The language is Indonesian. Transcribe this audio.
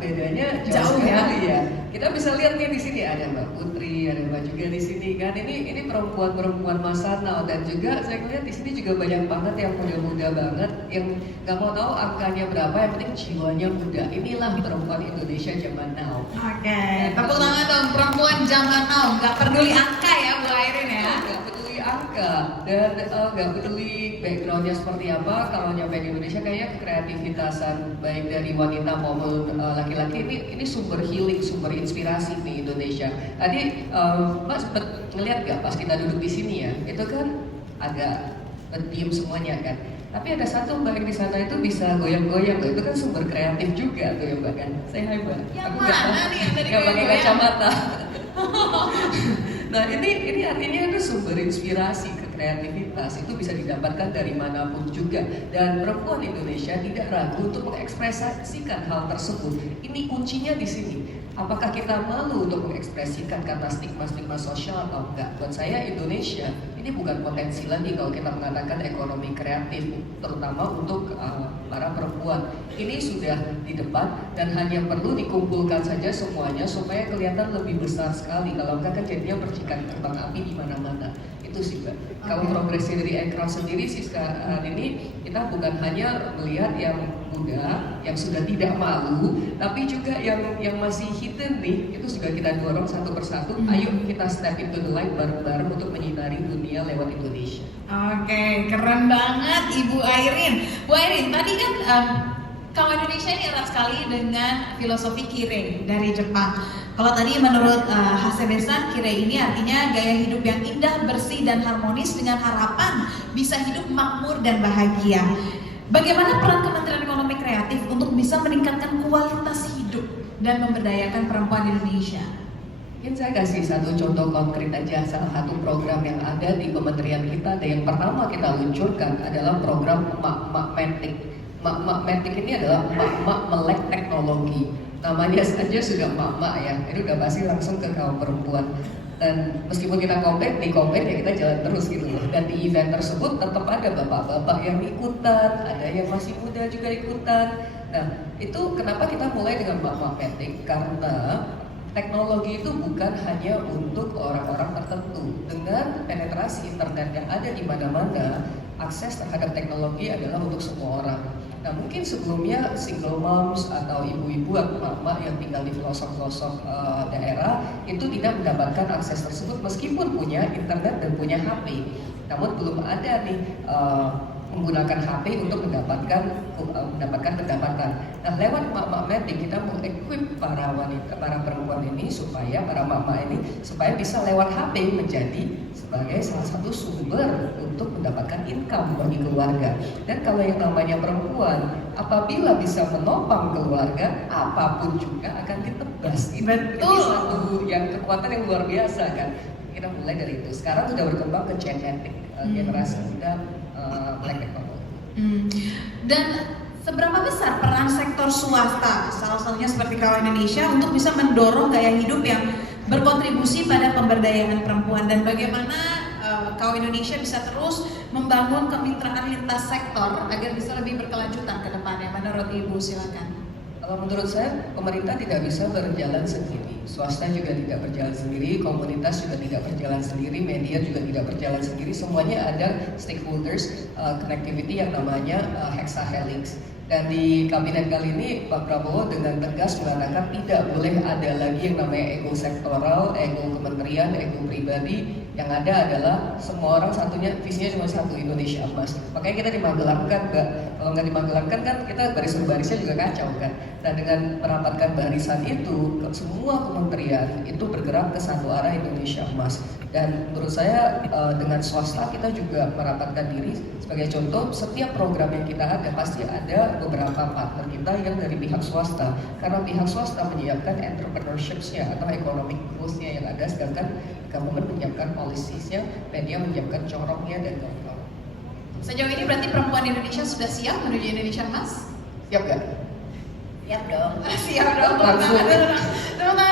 bedanya jauh Jauh ya. sekali ya. Kita bisa lihat nih di sini ada Mbak Putri, ada Mbak juga di sini kan. Ini perempuan-perempuan masa now, dan juga saya lihat di sini juga banyak banget yang muda-muda banget yang nggak mau tahu angkanya berapa, yang penting jiwanya muda. Inilah perempuan Indonesia zaman now. Oke, tepuk tangan dong perempuan zaman now, nggak peduli angka ya Bu Airin ya. Nggak peduli angka dan nggak peduli backgroundnya seperti apa. Kalau nyampe di Indonesia kayaknya kreativitasan baik dari wanita maupun laki-laki ini sumber healing, sumber inspirasi di Indonesia. Tadi Mbak sempet ngeliat gak pas kita duduk di sini ya, itu kan agak diem semuanya kan. Tapi ada satu Mbak yang di sana itu bisa goyang-goyang, itu kan sumber kreatif juga tuh ya Mbak kan. Saya hai Mbak. Yang Aku mana nih yang tadi nggak pakai goyang-goyang? kacamata. Nah ini artinya itu sumber inspirasi ke kreativitas itu bisa didapatkan dari manapun juga, dan perempuan Indonesia tidak ragu untuk mengekspresikan hal tersebut. Ini kuncinya di sini. Apakah kita malu untuk mengekspresikan kata stigma-stigma sosial atau enggak? Buat saya Indonesia ini bukan potensi lagi kalau kita mengatakan ekonomi kreatif, terutama untuk para perempuan. Ini sudah di depan dan hanya perlu dikumpulkan saja semuanya supaya kelihatan lebih besar sekali. Kalau enggak kan jadinya percikan kembang api di mana-mana. Itu sih Mbak. Kalau progresi dari Aircraft sendiri sih sekarang ini kita bukan hanya melihat yang muda, yang sudah tidak malu, tapi juga yang masih hidden nih, itu juga kita dorong satu persatu. Ayo kita step into the light bareng-bareng untuk menyinari dunia lewat Indonesia. Oke, keren banget Ibu Airin. Bu Airin, tadi kan kalau Indonesia ini erat sekali dengan filosofi Kire dari Jepang. Kalau tadi menurut Hasebe-san, Kire ini artinya gaya hidup yang indah, bersih, dan harmonis dengan harapan bisa hidup makmur dan bahagia. Bagaimana peran Kementerian Ekonomi Kreatif untuk bisa meningkatkan kualitas hidup dan memberdayakan perempuan Indonesia? Mungkin saya kasih satu contoh konkret aja, salah satu program yang ada di kementerian kita, dan yang pertama kita luncurkan adalah program Emak-Emak Metik. Emak-Emak Metik ini adalah emak-emak melek teknologi. Namanya saja sudah emak-emak ya, ini udah pasti langsung ke kaum perempuan. Dan meskipun kita kompet ya kita jalan terus gitu loh. Dan di event tersebut tetap ada bapak-bapak yang ikutan, ada yang masih muda juga ikutan. Nah itu kenapa kita mulai dengan emak-emak metik, karena teknologi itu bukan hanya untuk orang-orang tertentu. Dengan penetrasi internet yang ada di mana-mana, akses terhadap teknologi adalah untuk semua orang. Nah mungkin sebelumnya single moms atau ibu-ibu atau emak-emak yang tinggal di pelosok-pelosok daerah itu tidak mendapatkan akses tersebut meskipun punya internet dan punya HP. Namun belum ada nih menggunakan HP untuk mendapatkan pendapatan. Nah lewat emak-emak metik kita mengequip para wanita, para perempuan ini supaya para emak-emak ini supaya bisa lewat HP menjadi sebagai salah satu sumber untuk mendapatkan income bagi keluarga. Dan kalau yang namanya perempuan, apabila bisa menopang keluarga, apapun juga akan ditebas. Betul. Ini satu yang kekuatan yang luar biasa kan. Kita mulai dari itu. Sekarang sudah berkembang ke genetik generasi muda melek teknologi. Dan seberapa besar peran sektor swasta, salah satunya seperti Kawan Indonesia, untuk bisa mendorong gaya hidup yang berkontribusi pada pemberdayaan perempuan, dan bagaimana Kawan Indonesia bisa terus membangun kemitraan lintas sektor agar bisa lebih berkelanjutan ke depannya? Menurut Ibu, silakan. Kalau menurut saya, pemerintah tidak bisa berjalan sendiri, swasta juga tidak berjalan sendiri, komunitas juga tidak berjalan sendiri, media juga tidak berjalan sendiri. Semuanya ada stakeholders connectivity yang namanya hexahelix. Dan di kabinet kali ini Pak Prabowo dengan tegas mengatakan tidak boleh ada lagi yang namanya ego sektoral, ego kementerian, ego pribadi. Yang ada adalah semua orang satunya, visinya cuma satu, Indonesia emas. Makanya kita di Magelang kan kalau nggak di Magelang kan kita barisnya juga kacau kan. Nah dengan merapatkan barisan itu, semua kementerian itu bergerak ke satu arah, Indonesia emas. Dan menurut saya dengan swasta kita juga merapatkan diri. Sebagai contoh, setiap program yang kita ada pasti ada beberapa partner kita yang dari pihak swasta. Karena pihak swasta menyiapkan entrepreneurship-nya atau economic goals-nya yang ada, sedangkan government menyiapkan policies-nya, media menyiapkan corongnya dan kawan-kawan. Sejauh ini berarti perempuan Indonesia sudah siap menuju Indonesia emas? Siap gak? Siap dong. Siap dong. Langsung. Tepuk tangan